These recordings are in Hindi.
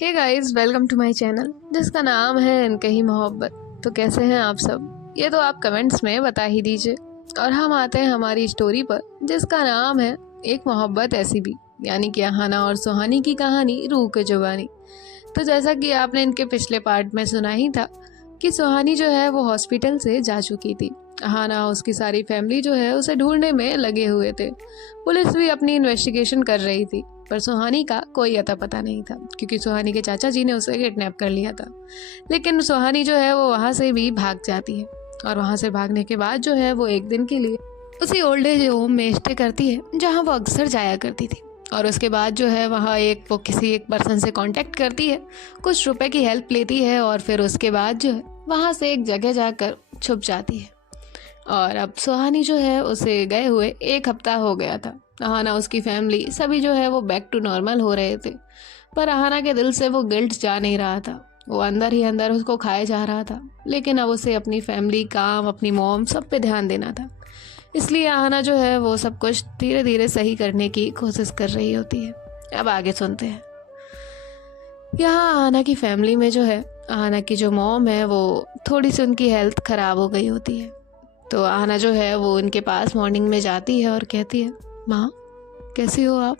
Hey guys, welcome to my channel जिसका नाम है अनकही मोहब्बत। तो कैसे हैं आप सब? ये तो आप कमेंट्स में बता ही दीजिए। और हम आते हैं हमारी स्टोरी पर जिसका नाम है एक मोहब्बत ऐसी भी, यानी कि अहाना और सुहानी की कहानी रूह के जुबानी। तो जैसा कि आपने इनके पिछले पार्ट में सुना ही था कि सुहानी जो है वो हॉस्पिटल से जा चुकी थी। अहाना उसकी सारी फैमिली जो है उसे ढूंढने में लगे हुए थे। पुलिस भी अपनी इन्वेस्टिगेशन कर रही थी, पर सुहानी का कोई अता पता नहीं था क्योंकि सुहानी के चाचा जी ने उसे किडनैप कर लिया था। लेकिन सुहानी जो है वो वहाँ से भी भाग जाती है और वहाँ से भागने के बाद जो है वो एक दिन के लिए उसी ओल्ड एज होम में स्टे करती है जहाँ वो अक्सर जाया करती थी। और उसके बाद जो है वहाँ वो किसी एक पर्सन से कांटेक्ट करती है, कुछ रुपए की हेल्प लेती है और फिर उसके बाद जो है वहाँ से एक जगह जाकर छुप जाती है। और अब सुहानी जो है उसे गए हुए एक हफ्ता हो गया था। अहाना, उसकी फैमिली सभी जो है वो बैक टू नॉर्मल हो रहे थे, पर अहाना के दिल से वो गिल्ट जा नहीं रहा था। वो अंदर ही अंदर उसको खाए जा रहा था। लेकिन अब उसे अपनी फैमिली, काम, अपनी मॉम, सब पे ध्यान देना था। इसलिए अहाना जो है वो सब कुछ धीरे धीरे सही करने की कोशिश कर रही होती है। अब आगे सुनते हैं। यहाँ अहाना की फैमिली में जो है, अहाना की जो मॉम है वो थोड़ी सी उनकी हेल्थ ख़राब हो गई होती है। तो अहाना जो है वो उनके पास मॉर्निंग में जाती है और कहती है, माँ कैसी हो आप?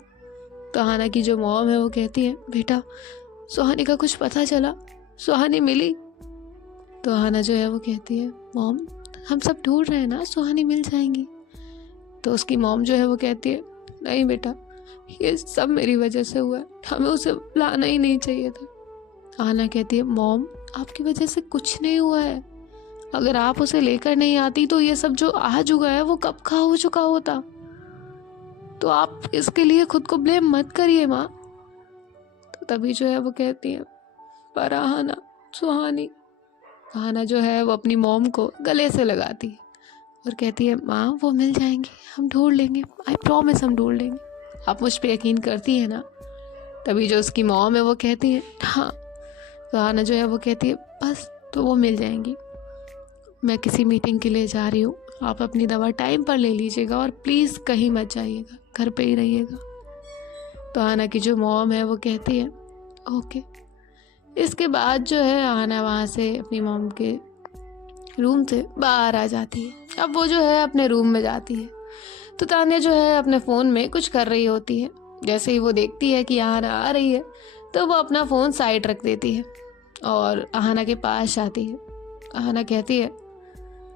तो अहाना की जो मॉम है वो कहती है, बेटा सुहानी का कुछ पता चला? सुहानी मिली? तो अहाना जो है वो कहती है, मॉम हम सब ढूंढ रहे हैं ना, सुहानी मिल जाएंगी। तो उसकी मॉम जो है वो कहती है, नहीं बेटा, ये सब मेरी वजह से हुआ है, हमें उसे लाना ही नहीं चाहिए था। अहाना कहती है, मॉम आपकी वजह से कुछ नहीं हुआ है। अगर आप उसे लेकर नहीं आती तो ये सब जो आज हुआ है वो कब का हो चुका होता। तो आप इसके लिए खुद को ब्लेम मत करिए माँ। तो तभी जो है वो कहती है, पर अहाना, सुहानी। अहाना जो है वो अपनी मॉम को गले से लगाती है और कहती है, माँ वो मिल जाएंगे, हम ढूंढ लेंगे, आई प्रॉमिस हम ढूंढ लेंगे। आप मुझ पर यकीन करती है ना? तभी जो उसकी मॉम है वो कहती है, हाँ। तो अहाना जो है वो कहती है, बस तो वो मिल जाएंगी। मैं किसी मीटिंग के लिए जा रही हूँ, आप अपनी दवा टाइम पर ले लीजिएगा और प्लीज़ कहीं मत जाइएगा, घर पे ही रहिएगा। तो अहाना की जो मॉम है वो कहती है, ओके। इसके बाद जो है अहाना वहाँ से अपनी मॉम के रूम से बाहर आ जाती है। अब वो जो है अपने रूम में जाती है तो तान्या जो है अपने फ़ोन में कुछ कर रही होती है। जैसे ही वो देखती है कि अहाना आ रही है तो वो अपना फ़ोन साइड रख देती है और अहाना के पास जाती है। अहाना कहती है,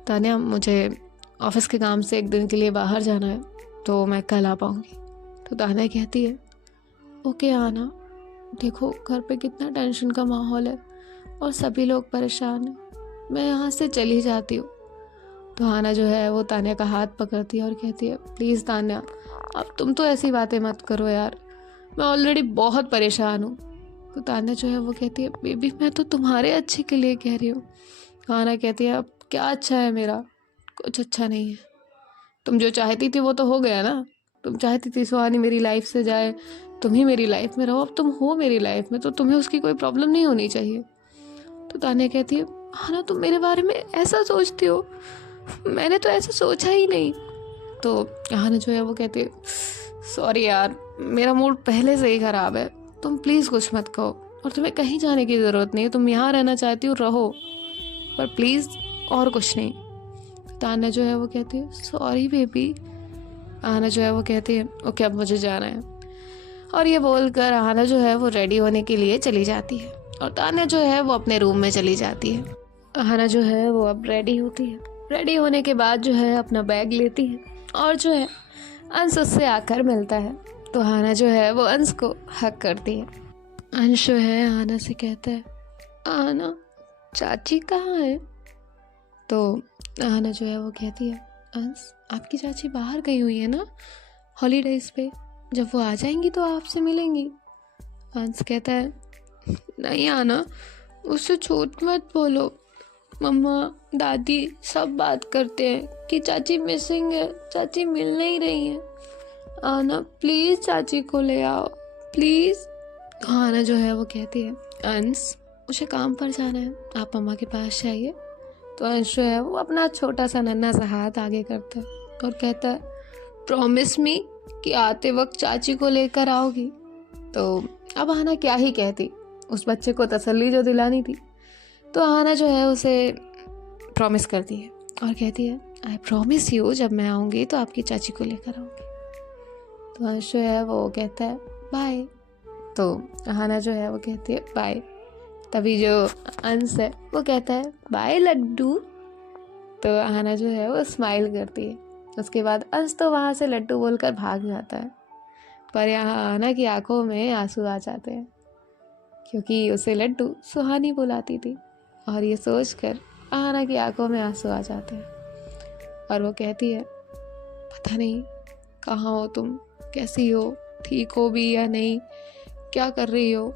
तान्या मुझे ऑफिस के काम से एक दिन के लिए बाहर जाना है, तो मैं कल आ पाऊँगी। तो तान्या कहती है, ओके अहाना, देखो घर पे कितना टेंशन का माहौल है और सभी लोग परेशान हैं, मैं यहाँ से चली जाती हूँ। तो अहाना जो है वो तान्या का हाथ पकड़ती है और कहती है, प्लीज़ तान्या, अब तुम तो ऐसी बातें मत करो यार, मैं ऑलरेडी बहुत परेशान हूँ। तो तान्या जो है वो कहती है, बेबी मैं तो तुम्हारे अच्छे के लिए कह रही हूँ। अहाना कहती है, अब क्या अच्छा है मेरा? कुछ अच्छा नहीं है। तुम जो चाहती थी वो तो हो गया ना। तुम चाहती थी सुहानी मेरी लाइफ से जाए, तुम ही मेरी लाइफ में रहो, अब तुम हो मेरी लाइफ में तो तुम्हें उसकी कोई प्रॉब्लम नहीं होनी चाहिए। तो तान्या कहती है, हाँ ना, तुम मेरे बारे में ऐसा सोचती हो, मैंने तो ऐसा सोचा ही नहीं। तो अहाना जो है वो कहती है, सॉरी यार, मेरा मूड पहले से ही ख़राब है, तुम प्लीज़ कुछ मत कहो और तुम्हें कहीं जाने की ज़रूरत नहीं है, तुम यहाँ रहना चाहती हो रहो, पर प्लीज़ और कुछ नहीं। तान्या जो है वो कहती है, सॉरी बेबी। अहाना जो है वो कहती है, ओके अब मुझे जाना है। और ये बोलकर अहाना जो है वो रेडी होने के लिए चली जाती है और तान्या जो है वो अपने रूम में चली जाती है। अहाना जो है वो अब रेडी होती है। रेडी होने के बाद जो है अपना बैग लेती है और जो है अंश उससे आकर मिलता है। तो अहाना जो है वो अंश को हक करती है। अंश जो है अहाना से कहता है, अहाना चाची कहाँ है? तो अहाना जो है वो कहती है, अंश आपकी चाची बाहर गई हुई है ना हॉलीडेज पे, जब वो आ जाएंगी तो आपसे मिलेंगी। अंश कहता है, नहीं आना, उससे झूठ मत बोलो, मम्मा दादी सब बात करते हैं कि चाची मिसिंग है, चाची मिल नहीं रही है। आना प्लीज़ चाची को ले आओ प्लीज़। आना जो है वो कहती है, अंश मुझे काम पर जाना है, आप मम्मा के पास जाइए। तो अंश जो है वो अपना छोटा सा नन्हा सा हाथ आगे करता है और कहता है, प्रॉमिस मी कि आते वक्त चाची को लेकर आओगी। तो अब आना क्या ही कहती, उस बच्चे को तसल्ली जो दिलानी थी। तो आहाना जो है उसे प्रॉमिस करती है और कहती है आई प्रॉमिस यू जब मैं आऊँगी तो आपकी चाची को लेकर आऊँगी। तो अंश जो है वो कहता है बाय। तो आहाना जो है वो कहती है बाय। तभी जो अंश है वो कहता है बाय लड्डू। तो आहाना जो है वो स्माइल करती है। उसके बाद अंश तो वहाँ से लड्डू बोलकर भाग जाता है, पर यहाँ आहाना की आंखों में आंसू आ जाते हैं क्योंकि उसे लड्डू सुहानी बुलाती थी। और ये सोचकर आहाना की आंखों में आंसू आ जाते हैं और वो कहती है पता नहीं कहाँ हो तुम, कैसी हो, ठीक हो भी या नहीं, क्या कर रही हो,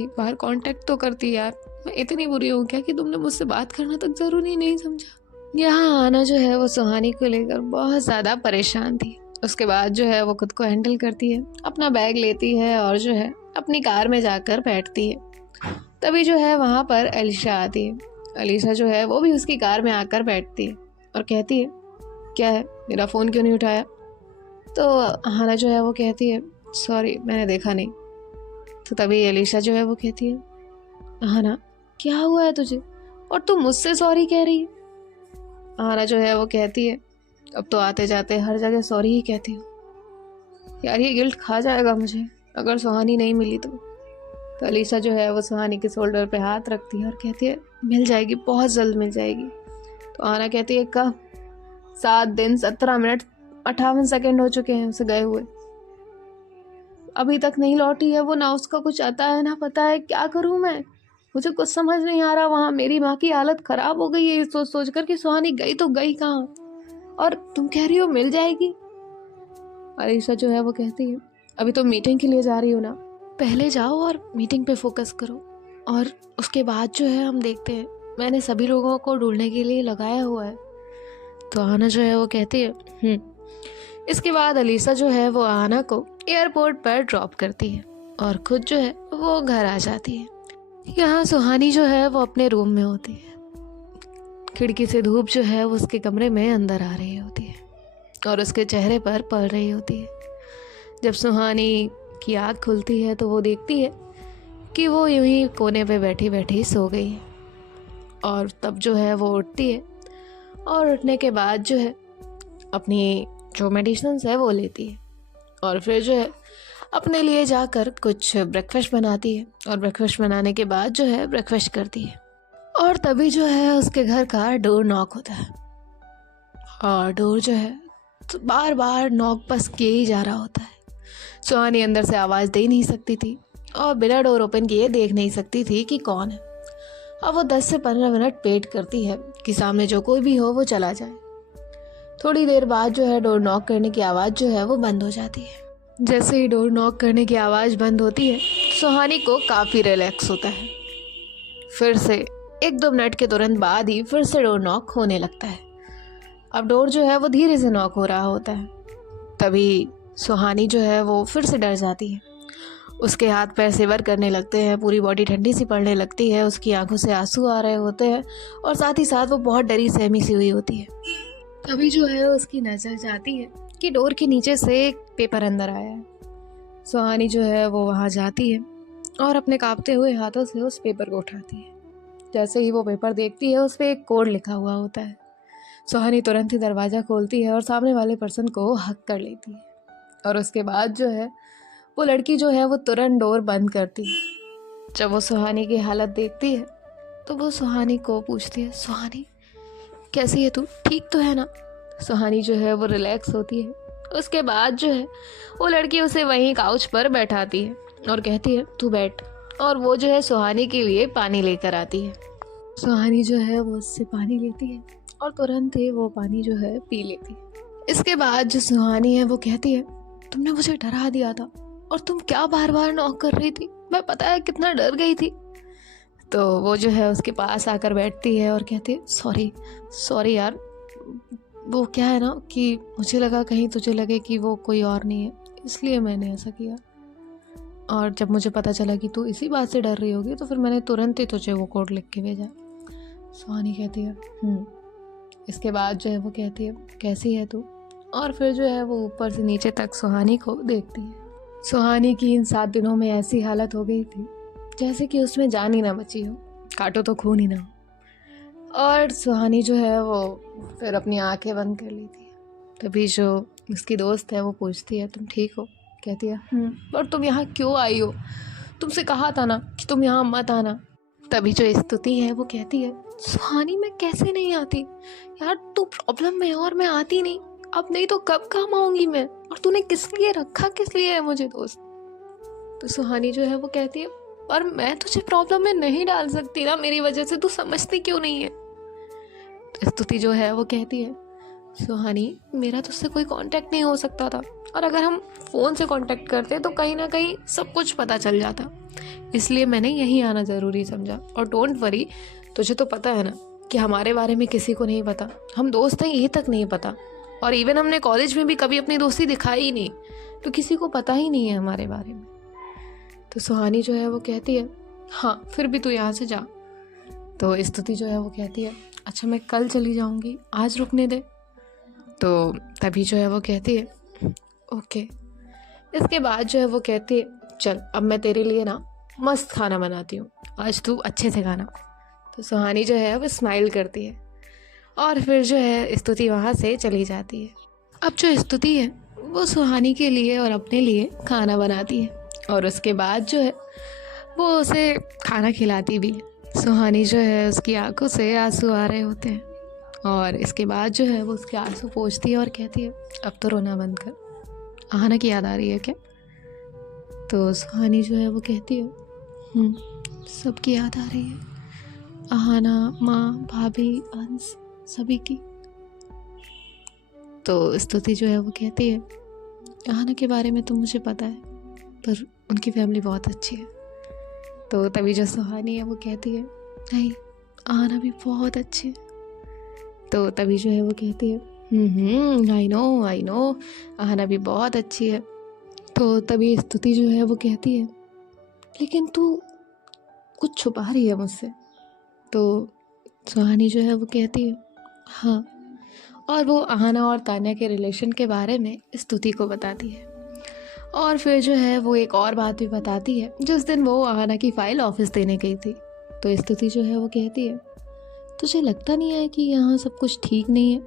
एक बार कांटेक्ट तो करती यार। मैं इतनी बुरी हूँ क्या कि तुमने मुझसे बात करना तक जरूरी नहीं समझा। यहाँ आना जो है वो सुहानी को लेकर बहुत ज़्यादा परेशान थी। उसके बाद जो है वो खुद को हैंडल करती है, अपना बैग लेती है और जो है अपनी कार में जाकर बैठती है। तभी जो है वहाँ पर अलीशा आती है। अलीशा जो है वो भी उसकी कार में आकर बैठती है और कहती है क्या है, मेरा फ़ोन क्यों नहीं उठाया। तो हाना जो है वो कहती है सॉरी मैंने देखा नहीं। तो तभी अलीशा जो है वो कहती है हाना क्या हुआ है तुझे और तू मुझसे सॉरी कह रही है। हाना जो है वो कहती है अब तो आते जाते हर जगह सॉरी ही कहती हूँ यार, ये गिल्ट खा जाएगा मुझे अगर सुहानी नहीं मिली तो। अलीशा जो है वो सुहानी के शोल्डर पे हाथ रखती है और कहती है मिल जाएगी, बहुत जल्द मिल जाएगी। तो आना कहती है कब, 7 दिन 17 मिनट 58 सेकंड हो चुके हैं उसे गए हुए, अभी तक नहीं लौटी है वो, ना उसका कुछ आता है ना पता है, क्या करूं मैं, मुझे कुछ समझ नहीं आ रहा। वहां मेरी माँ की हालत खराब हो गई है सोच सोच कर कि सुहानी गई तो गई कहाँ, और तुम कह रही हो मिल जाएगी। अलीशा जो है वो कहती है अभी तो मीटिंग के लिए जा रही हो ना, पहले जाओ और मीटिंग पे फोकस करो और उसके बाद जो है हम देखते हैं, मैंने सभी लोगों को ढूंढने के लिए लगाया हुआ है। तो आना जो है वो कहती है इसके बाद अलीशा जो है वो आना को एयरपोर्ट पर ड्रॉप करती है और खुद जो है वो घर आ जाती है। यहाँ सुहानी जो है वो अपने रूम में होती है। खिड़की से धूप जो है वो उसके कमरे में अंदर आ रही होती है और उसके चेहरे पर पड़ रही होती है। जब सुहानी की आँख खुलती है तो वो देखती है कि वो यूं ही कोने पे बैठी बैठी सो गई है। और तब जो है वो उठती है और उठने के बाद जो है अपनी जो मेडिसिन्स है वो लेती है और फिर जो है अपने लिए जाकर कुछ ब्रेकफास्ट बनाती है और ब्रेकफास्ट बनाने के बाद जो है ब्रेकफास्ट करती है। और तभी जो है उसके घर का डोर नॉक होता है और डोर जो है तो बार बार नॉक बस किए ही जा रहा होता है। सुहानी अंदर से आवाज़ दे नहीं सकती थी और बिना डोर ओपन किए देख नहीं सकती थी कि कौन है। अब वो 10 से 15 मिनट वेट करती है कि सामने जो कोई भी हो वो चला जाए। थोड़ी देर बाद जो है डोर नॉक करने की आवाज़ जो है वो बंद हो जाती है। जैसे ही डोर नॉक करने की आवाज़ बंद होती है सुहानी को काफ़ी रिलैक्स होता है। फिर से 1-2 मिनट के तुरंत बाद ही फिर से डोर नॉक होने लगता है। अब डोर जो है वो धीरे से नॉक हो रहा होता है। तभी सुहानी जो है वो फिर से डर जाती है। उसके हाथ पैर शिवर करने लगते हैं, पूरी बॉडी ठंडी सी पड़ने लगती है, उसकी आंखों से आंसू आ रहे होते हैं और साथ ही साथ वो बहुत डरी सहमी सी हुई होती है। तभी जो है उसकी नज़र जाती है कि डोर के नीचे से एक पेपर अंदर आया है। सुहानी जो है वो वहाँ जाती है और अपने कांपते हुए हाथों से उस पेपर को उठाती है। जैसे ही वो पेपर देखती है उस पर एक कोड लिखा हुआ होता है। सुहानी तुरंत ही दरवाज़ा खोलती है और सामने वाले पर्सन को हक कर लेती है और उसके बाद जो है वो लड़की जो है वो तुरंत डोर बंद करती है। जब वो सुहानी की हालत देखती है तो वो सुहानी को पूछती है सुहानी कैसी है तू, ठीक तो है ना। सुहानी जो है वो रिलैक्स होती है। उसके बाद जो है वो लड़की उसे वहीं काउच पर बैठाती है और कहती है तू बैठ, और वो जो है सुहानी के लिए पानी लेकर आती है। सुहानी जो है वो उससे पानी लेती है और तुरंत ही वो पानी जो है पी लेती है। इसके बाद जो सुहानी है वो कहती है तुमने मुझे डरा दिया था और तुम क्या बार बार नॉक कर रही थी, मैं पता है कितना डर गई थी। तो वो जो है उसके पास आकर बैठती है और कहती है सॉरी यार, वो क्या है ना कि मुझे लगा कहीं तुझे लगे कि वो कोई और नहीं है, इसलिए मैंने ऐसा किया। और जब मुझे पता चला कि तू इसी बात से डर रही होगी तो फिर मैंने तुरंत ही तुझे वो कोड लिख के भेजा। सुहानी कहती है इसके बाद जो है वो कहती है कैसी है तू, और फिर जो है वो ऊपर से नीचे तक सुहानी को देखती है। सुहानी की इन 7 दिनों में ऐसी हालत हो गई थी जैसे कि उसमें जान ही ना बची हो, काटो तो खून ही ना हो। और सुहानी जो है वो फिर अपनी आंखें बंद कर लेती है। तभी जो उसकी दोस्त है वो पूछती है, तुम ठीक हो? कहती है और तुम यहाँ क्यों आई हो? तुमसे कहा था ना कि तुम यहाँ मत आना। तभी जो स्तुति है वो कहती है, सुहानी मैं कैसे नहीं आती यार, तू प्रॉब्लम में है और मैं आती नहीं, अब नहीं तो कब काम आऊंगी मैं, और तूने किस लिए रखा, किस लिए है मुझे दोस्त? तो सुहानी जो है वो कहती है, पर मैं तुझे प्रॉब्लम में नहीं डाल सकती ना मेरी वजह से, तू समझती क्यों नहीं है? तो स्तुति जो है वो कहती है, सुहानी मेरा तुझसे कोई कांटेक्ट नहीं हो सकता था, और अगर हम फ़ोन से कांटेक्ट करते तो कहीं ना कहीं सब कुछ पता चल जाता, इसलिए मैंने यहीं आना ज़रूरी समझा। और डोंट वरी, तुझे तो पता है ना कि हमारे बारे में किसी को नहीं पता, हम दोस्त हैं ये तक नहीं पता, और इवन हमने कॉलेज में भी कभी अपनी दोस्ती दिखाई ही नहीं, तो किसी को पता ही नहीं है हमारे बारे में। तो सुहानी जो है वो कहती है, हाँ फिर भी तू यहाँ से जा। तो स्तुति जो है वो कहती है, अच्छा मैं कल चली जाऊँगी, आज रुकने दे। तो तभी जो है वो कहती है, ओके। इसके बाद जो है वो कहती है, चल अब मैं तेरे लिए ना मस्त खाना बनाती हूँ, आज तू अच्छे से खाना। तो सुहानी जो है वो स्माइल करती है, और फिर जो है स्तुति वहाँ से चली जाती है। अब जो स्तुति है वो सुहानी के लिए और अपने लिए खाना बनाती है, और उसके बाद जो है वो उसे खाना खिलाती भी है। सुहानी जो है उसकी आंखों से आंसू आ रहे होते हैं, और इसके बाद जो है वो उसके आंसू पोंछती है और कहती है, अब तो रोना बंद कर, आहाना की याद आ रही है क्या? तो सुहानी जो है वो कहती है, सबकी याद आ रही है, आहाना, माँ, भाभी, अंश, सभी की। तो स्तुति जो है वो कहती है, आहाना के बारे में तो मुझे पता है, पर उनकी फैमिली बहुत अच्छी है। तो तभी जो सुहानी है वो कहती है, नहीं आहाना भी बहुत अच्छी है। तो तभी जो है वो कहती है, आई नो आहाना भी बहुत अच्छी है। तो तभी स्तुति जो है वो कहती है, लेकिन तू कुछ छुपा रही है मुझसे। तो सुहानी जो है वो कहती है, हाँ, और वो आहाना और तान्या के रिलेशन के बारे में स्तुति को बताती है। और फिर जो है वो एक और बात भी बताती है, जिस दिन वो आहाना की फ़ाइल ऑफिस देने गई थी। तो स्तुति जो है वो कहती है, तुझे लगता नहीं है कि यहाँ सब कुछ ठीक नहीं है?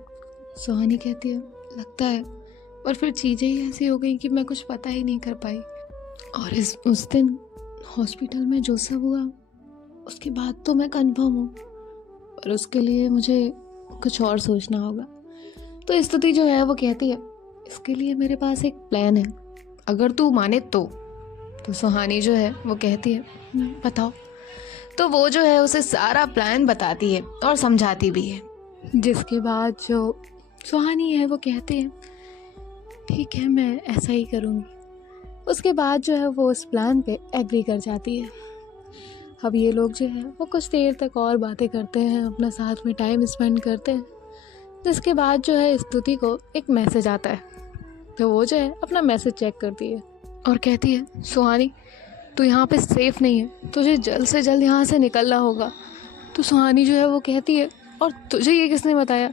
सुहानी कहती है, लगता है, और फिर चीज़ें ही ऐसी हो गई कि मैं कुछ पता ही नहीं कर पाई। और उस दिन हॉस्पिटल में जो सब हुआ उसके बाद तो मैं कंफर्म हूँ, पर उसके लिए मुझे कुछ और सोचना होगा। तो स्तुति जो है वो कहती है, इसके लिए मेरे पास एक प्लान है, अगर तू माने तो। तो सुहानी जो है वो कहती है, बताओ। तो वो जो है उसे सारा प्लान बताती है और समझाती भी है, जिसके बाद जो सुहानी है वो कहती है, ठीक है मैं ऐसा ही करूँगी। उसके बाद जो है वो उस प्लान पे एग्री कर जाती है। अब ये लोग जो है वो कुछ देर तक और बातें करते हैं, अपना साथ में टाइम स्पेंड करते हैं, जिसके बाद जो है स्तुति को एक मैसेज आता है। तो वो जो है अपना मैसेज चेक करती है और कहती है, सुहानी तू यहाँ पे सेफ़ नहीं है, तुझे जल्द से जल्द यहाँ से निकलना होगा। तो सुहानी जो है वो कहती है, और तुझे ये किसने बताया?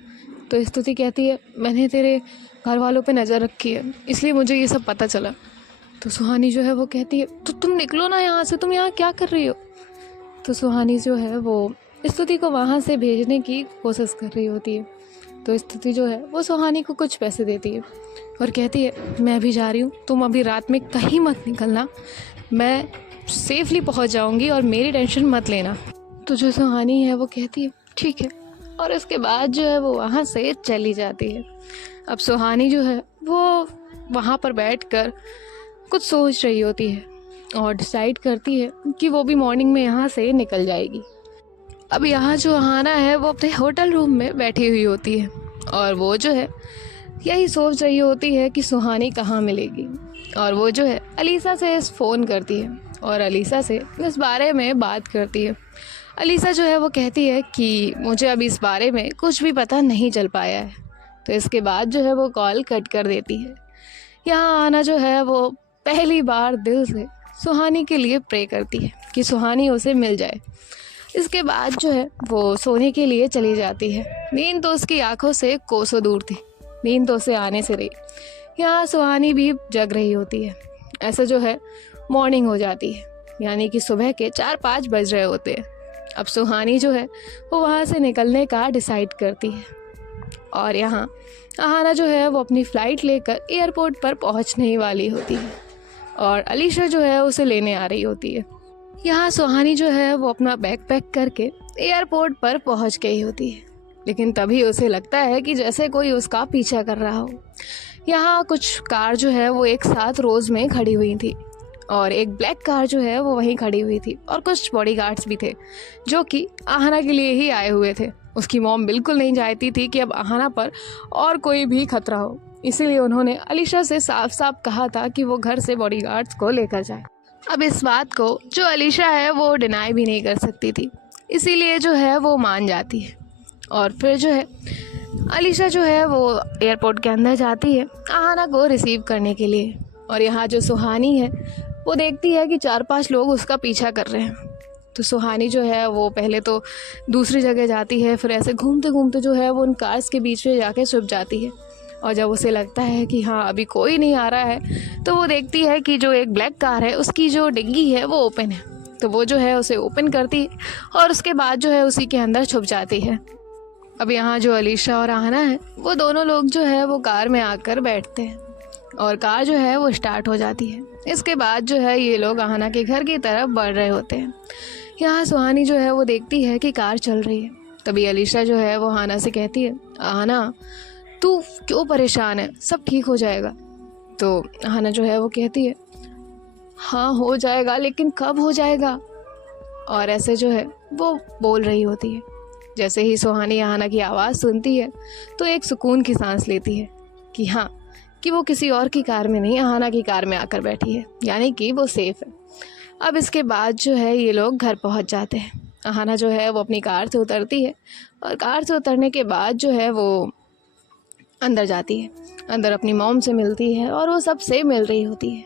तो स्तुति कहती है, मैंने तेरे घर वालों पे नज़र रखी है, इसलिए मुझे ये सब पता चला। तो सुहानी जो है वो कहती है, तो तुम निकलो ना यहाँ से, तुम यहाँ क्या कर रही हो? तो सुहानी जो है वो स्तुति को वहाँ से भेजने की कोशिश कर रही होती है। तो स्तुति जो है वो सुहानी को कुछ पैसे देती है और कहती है, मैं भी जा रही हूँ, तुम अभी रात में कहीं मत निकलना, मैं सेफली पहुँच जाऊँगी और मेरी टेंशन मत लेना। तो जो सुहानी है वो कहती है, ठीक है, और इसके बाद जो है वो वहाँ से चली जाती है। अब सुहानी जो है वो वहाँ पर बैठकर कुछ सोच रही होती है और डिसाइड करती है कि वो भी मॉर्निंग में यहाँ से निकल जाएगी। अब यहाँ जो आहाना है वो अपने होटल रूम में बैठी हुई होती है और वो जो है यही सोच रही होती है कि सुहानी कहाँ मिलेगी। और वो जो है अलीसा से फ़ोन करती है और अलीसा से इस बारे में बात करती है। अलीसा जो है वो कहती है कि मुझे अभी इस बारे में कुछ भी पता नहीं चल पाया है। तो इसके बाद जो है वो कॉल कट कर देती है। यहाँ आना जो है वो पहली बार दिल से सुहानी के लिए प्रे करती है कि सुहानी उसे मिल जाए। इसके बाद जो है वो सोने के लिए चली जाती है। नींद तो उसकी आंखों से कोसों दूर थी, नींद तो उसे आने से रही। यहाँ सुहानी भी जग रही होती है। ऐसा जो है मॉर्निंग हो जाती है यानी कि सुबह के 4-5 बज रहे होते हैं। अब सुहानी जो है वो वहाँ से निकलने का डिसाइड करती है और यहाँ अहाना जो है वो अपनी फ़्लाइट लेकर एयरपोर्ट पर पहुँचने ही वाली होती है और अलीशा जो है उसे लेने आ रही होती है। यहाँ सुहानी जो है वो अपना बैग पैक करके एयरपोर्ट पर पहुँच गई होती है, लेकिन तभी उसे लगता है कि जैसे कोई उसका पीछा कर रहा हो। यहाँ कुछ कार जो है वो एक साथ रोज़ में खड़ी हुई थी और एक ब्लैक कार जो है वो वहीं खड़ी हुई थी और कुछ बॉडीगार्ड्स भी थे जो कि अहाना के लिए ही आए हुए थे। उसकी मॉम बिल्कुल नहीं चाहती थी कि अब अहाना पर और कोई भी खतरा हो, इसीलिए उन्होंने अलीशा से साफ साफ कहा था कि वो घर से बॉडीगार्ड्स को लेकर जाए। अब इस बात को जो अलीशा है वो डिनाई भी नहीं कर सकती थी, इसीलिए जो है वो मान जाती है और फिर जो है अलीशा जो है वो एयरपोर्ट के अंदर जाती है अहाना को रिसीव करने के लिए। और यहाँ जो सुहानी है वो देखती है कि 4-5 लोग उसका पीछा कर रहे हैं, तो सुहानी जो है वो पहले तो दूसरी जगह जाती है, फिर ऐसे घूमते घूमते जो है वो उन कार्स के बीच में जाके छुप जाती है। और जब उसे लगता है कि हाँ अभी कोई नहीं आ रहा है, तो वो देखती है कि जो एक ब्लैक कार है उसकी जो डिग्गी है वो ओपन है, तो वो जो है उसे ओपन करती है और उसके बाद जो है उसी के अंदर छुप जाती है। अब यहाँ जो अलीशा और अहाना है वो दोनों लोग जो है वो कार में आकर बैठते हैं और कार जो है वो स्टार्ट हो जाती है। इसके बाद जो है ये लोग अहाना के घर की तरफ बढ़ रहे होते हैं। यहाँ सुहानी जो है वो देखती है कि कार चल रही है, तभी अलीशा जो है वो अहाना से कहती है, अहाना तू क्यों परेशान है, सब ठीक हो जाएगा। तो अहाना जो है वो कहती है, हाँ हो जाएगा, लेकिन कब हो जाएगा। और ऐसे जो है वो बोल रही होती है। जैसे ही सुहानी अहाना की आवाज़ सुनती है तो एक सुकून की सांस लेती है कि हाँ कि वो किसी और की कार में नहीं अहाना की कार में आकर बैठी है, यानी कि वो सेफ़ है। अब इसके बाद जो है ये लोग घर पहुंच जाते हैं। अहाना जो है वो अपनी कार से उतरती है और कार से उतरने के बाद जो है वो अंदर जाती है, अंदर अपनी मॉम से मिलती है और वो सबसे मिल रही होती है।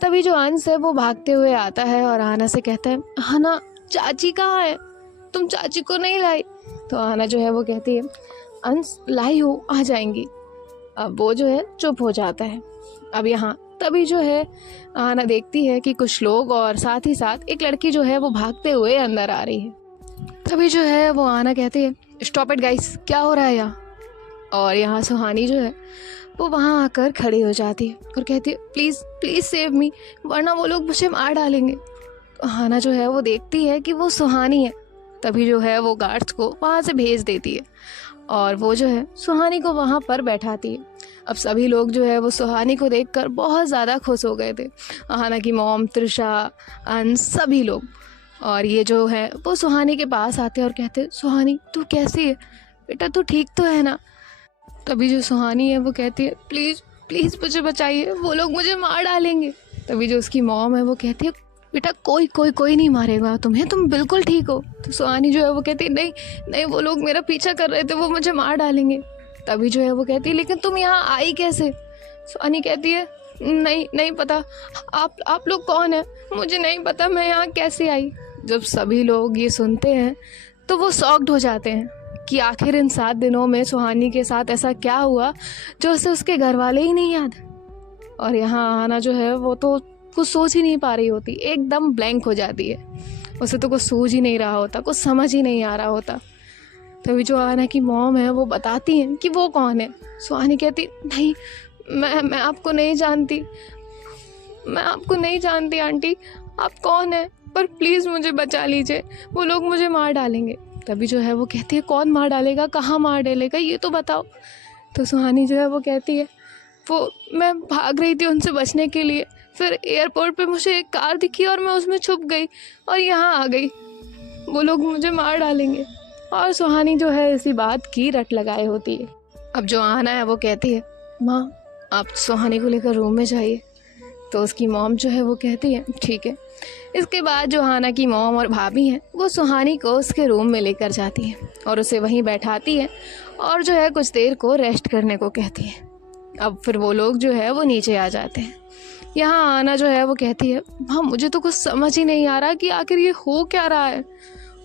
तभी जो अंश है वो भागते हुए आता है और अहाना से कहता है, अहाना चाची कहाँ है, तुम चाची को नहीं लाई। तो अहाना जो है वो कहती है, अंश लाई हो, आ जाएंगी। अब वो जो है चुप हो जाता है। अब यहाँ तभी जो है अहाना देखती है कि कुछ लोग और साथ ही साथ एक लड़की जो है वो भागते हुए अंदर आ रही है। तभी जो है वो अहाना कहती है, स्टॉप इट गाइस, क्या हो रहा है यहाँ। और यहाँ सुहानी जो है वो वहाँ आकर खड़ी हो जाती है और कहती है, प्लीज़ प्लीज़ सेव मी, वरना वो लोग मुझे मार डालेंगे। तो अहाना जो है वो देखती है कि वो सुहानी है, तभी जो है वो गार्ड्स को वहाँ से भेज देती है और वो जो है सुहानी को वहाँ पर बैठाती है। अब सभी लोग जो है वो सुहानी को देखकर बहुत ज़्यादा खुश हो गए थे, अहाना की मॉम, त्रिशा, अंश, सभी लोग। और ये जो है वो सुहानी के पास आते हैं और कहते हैं, सुहानी तू कैसी है बेटा, तू ठीक तो है ना। तभी जो सुहानी है वो कहती है, प्लीज़ प्लीज़ मुझे बचाइए, वो लोग मुझे मार डालेंगे। तभी जो उसकी मॉम है वो कहती है, बेटा कोई कोई कोई नहीं मारेगा तुम्हें, तुम बिल्कुल ठीक हो। तो सुहानी जो है वो कहती है, नहीं नहीं, वो लोग मेरा पीछा कर रहे थे, वो मुझे मार डालेंगे। तभी जो है वो कहती है, लेकिन तुम यहाँ आई कैसे। सुहानी कहती है, नहीं नहीं पता, आप लोग कौन है, मुझे नहीं पता मैं यहाँ कैसे आई। जब सभी लोग ये सुनते हैं तो वो शॉक्ड हो जाते हैं कि आखिर इन 7 दिनों में सुहानी के साथ ऐसा क्या हुआ जो उसे उसके घर वाले ही नहीं याद। और यहाँ आना जो है वो तो कुछ सोच ही नहीं पा रही होती, एकदम ब्लैंक हो जाती है, उसे तो कुछ सूझ ही नहीं रहा होता, कुछ समझ ही नहीं आ रहा होता। तभी जो आना की मॉम है वो बताती हैं कि वो कौन है। सुहानी कहती, नहीं मैं आपको नहीं जानती, मैं आपको नहीं जानती आंटी, आप कौन है, पर प्लीज़ मुझे बचा लीजिए, वो लोग मुझे मार डालेंगे। तभी जो है वो कहती है, कौन मार डालेगा, कहाँ मार डालेगा, ये तो बताओ। तो सुहानी जो है वो कहती है, वो मैं भाग रही थी उनसे बचने के लिए, फिर एयरपोर्ट पे मुझे एक कार दिखी और मैं उसमें छुप गई और यहाँ आ गई, वो लोग मुझे मार डालेंगे। और सुहानी जो है इसी बात की रट लगाए होती है। अब जो आना है वो कहती है, माँ आप सुहानी को लेकर रूम में जाइए। तो उसकी मॉम जो है वो कहती है, ठीक है। इसके बाद जो आना की मॉम और भाभी हैं वो सुहानी को उसके रूम में लेकर जाती हैं और उसे वहीं बैठाती है और जो है कुछ देर को रेस्ट करने को कहती है। अब फिर वो लोग जो है वो नीचे आ जाते हैं। यहाँ आना जो है वो कहती है, हाँ मुझे तो कुछ समझ ही नहीं आ रहा कि आखिर ये हो क्या रहा है,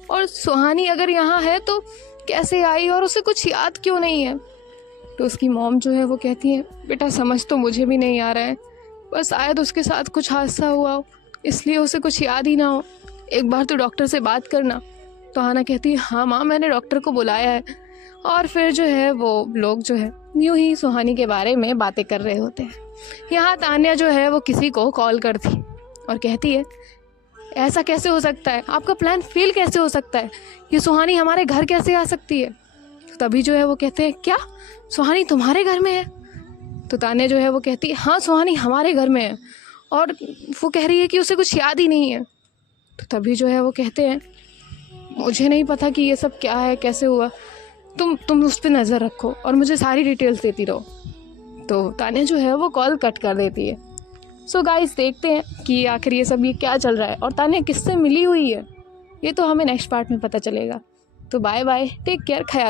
और सुहानी अगर यहाँ है तो कैसे आई और उसे कुछ याद क्यों नहीं है। तो उसकी मॉम जो है वो कहती है, बेटा समझ तो मुझे भी नहीं आ रहा है, बस शायद उसके साथ कुछ हादसा हुआ हो, इसलिए उसे कुछ याद ही ना हो। एक बार तो डॉक्टर से बात करना। तो हाना कहती है हाँ माँ, मैंने डॉक्टर को बुलाया है। और फिर जो है वो लोग जो है यूं ही सुहानी के बारे में बातें कर रहे होते हैं। यहाँ तान्या जो है वो किसी को कॉल करती और कहती है ऐसा कैसे हो सकता है, आपका प्लान फेल कैसे हो सकता है, ये सुहानी हमारे घर कैसे आ सकती है। तभी जो है वो कहते हैं क्या सुहानी तुम्हारे घर में है। तो तान्या जो है वो कहती है हाँ सुहानी हमारे घर में है, और वो कह रही है कि उसे कुछ याद ही नहीं है। तो तभी जो है वो कहते हैं मुझे नहीं पता कि ये सब क्या है, कैसे हुआ, तुम उस पर नज़र रखो और मुझे सारी डिटेल्स देती रहो। तो तान्या जो है वो कॉल कट कर देती है। सो गाइस देखते हैं कि आखिर ये सब ये क्या चल रहा है और तान्या किससे मिली हुई है, ये तो हमें नेक्स्ट पार्ट में पता चलेगा। तो बाय बाय, टेक केयर, ख्याल।